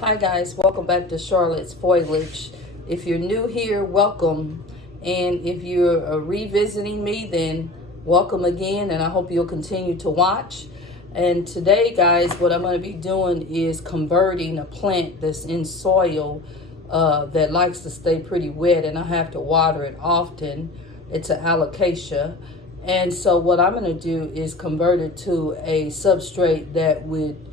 Hi guys, welcome back to Charlotte's Foliage. If you're new here, welcome. And if you're revisiting me, then welcome again, and I hope you'll continue to watch. And today, guys, what I'm going to be doing is converting a plant that's in soil that likes to stay pretty wet, and I have to water it often. It's an alocasia. And so what I'm going to do is convert it to a substrate that would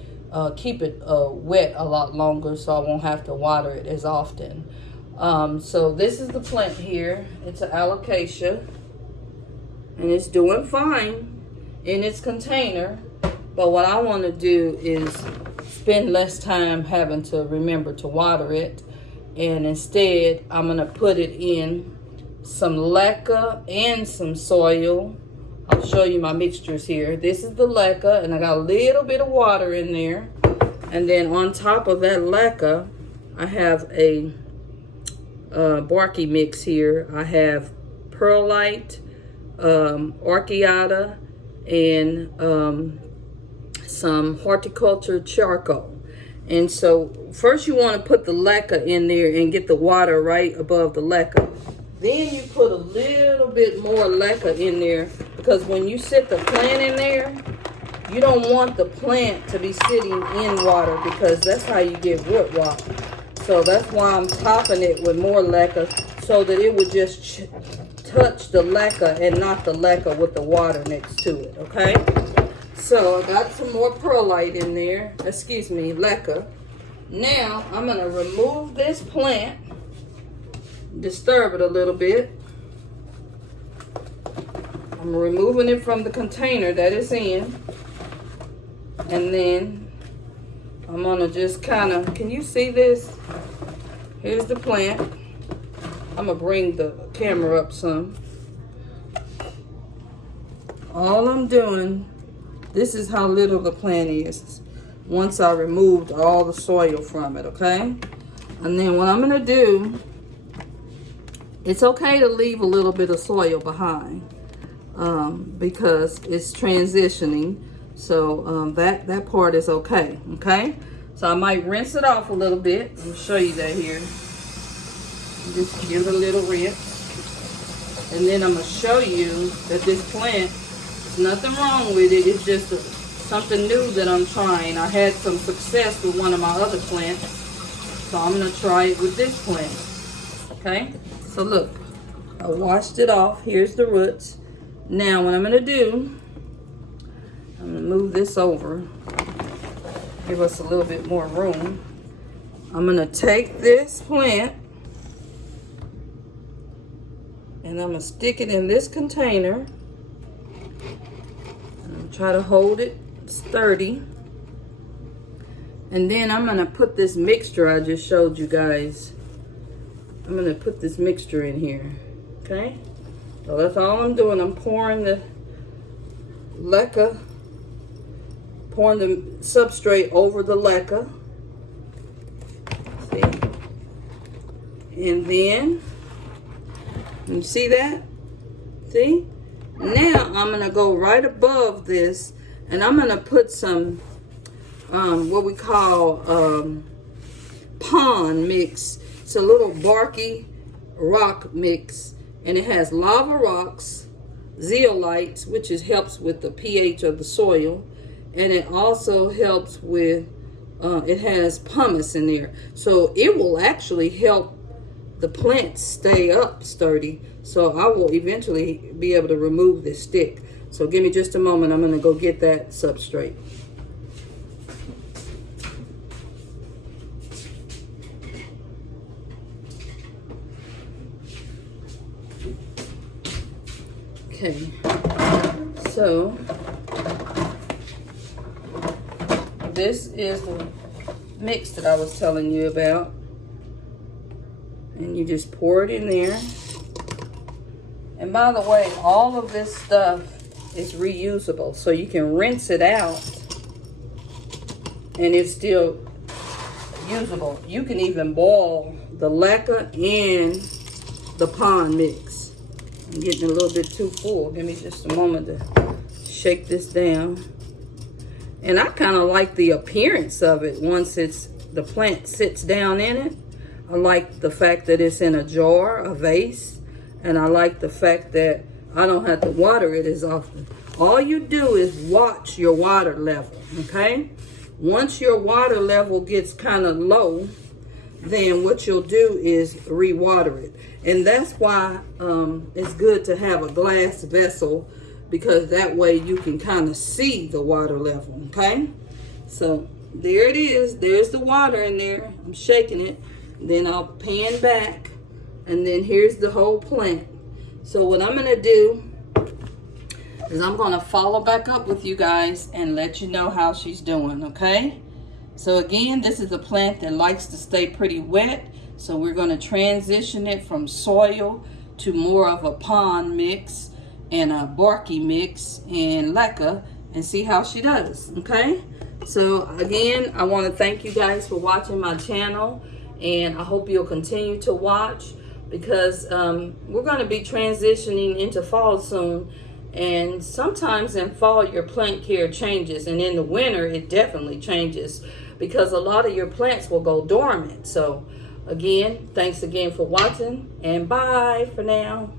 keep it wet a lot longer, so I won't have to water it as often. So this is the plant here. It's an alocasia, and it's doing fine in its container. But what I want to do is spend less time having to remember to water it, and instead I'm going to put it in some lecca and some soil. I'll show you my mixtures here. This is the lecca, and I got a little bit of water in there. And then on top of that lecca, I have a barky mix here. I have perlite, orchiata, and some horticulture charcoal. And so first you want to put the lecca in there and get the water right above the lecca. Then you put a little bit more lecca in there, because when you sit the plant in there, you don't want the plant to be sitting in water, because that's how you get root rot. So that's why I'm topping it with more lecca, so that it would just touch the lecca and not the lecca with the water next to it, okay? So I got some more perlite in there, lecca. Now I'm gonna remove this plant, disturb it a little bit. I'm removing it from the container that it's in. And then I'm gonna just kind of, can you see this? Here's the plant. I'm gonna bring the camera up some. All I'm doing, this is how little the plant is once I removed all the soil from it, okay? And then what I'm gonna do, it's okay to leave a little bit of soil behind because it's transitioning. So that part is okay, okay? So I might rinse it off a little bit. I'll show you that here. Just give it a little rinse. And then I'm gonna show you that this plant, there's nothing wrong with it. It's just something new that I'm trying. I had some success with one of my other plants, so I'm gonna try it with this plant, okay? So look, I washed it off. Here's the roots. Now what I'm gonna do, I'm gonna move this over, give us a little bit more room. I'm gonna take this plant and I'm gonna stick it in this container. And try to hold it sturdy. And then I'm gonna put this mixture I just showed you guys. I'm gonna put this mixture in here, okay? So that's all I'm doing. I'm pouring the lecca, pouring the substrate over the lecca. See? And then, you see that? See? Now I'm gonna go right above this, and I'm gonna put some, what we call pond mix. It's a little barky rock mix, and it has lava rocks, zeolites, which helps with the pH of the soil, and it also helps with, it has pumice in there. So it will actually help the plant stay up sturdy. So I will eventually be able to remove this stick. So give me just a moment. I'm gonna go get that substrate. Okay, so this is the mix that I was telling you about, and you just pour it in there. And by the way, all of this stuff is reusable, so you can rinse it out and it's still usable. You can even boil the lecca and the pond mix. I'm getting a little bit too full. Give me just a moment to shake this down. And I kind of like the appearance of it once it's the plant sits down in it. I like the fact that it's in a jar, a vase, and I like the fact that I don't have to water it as often. All you do is watch your water level, okay? Once your water level gets kind of low, then what you'll do is re-water it. And that's why it's good to have a glass vessel, because that way you can kind of see the water level, okay? So there it is. There's the water in there. I'm shaking it. Then I'll pan back, and then here's the whole plant. So what I'm gonna do is I'm gonna follow back up with you guys and let you know how she's doing, okay? So again, this is a plant that likes to stay pretty wet. So we're gonna transition it from soil to more of a pond mix and a barky mix and lecca, and see how she does, okay? So again, I wanna thank you guys for watching my channel, and I hope you'll continue to watch, because we're gonna be transitioning into fall soon. And sometimes in fall, your plant care changes, and in the winter, it definitely changes, because a lot of your plants will go dormant. So again, thanks again for watching, and bye for now.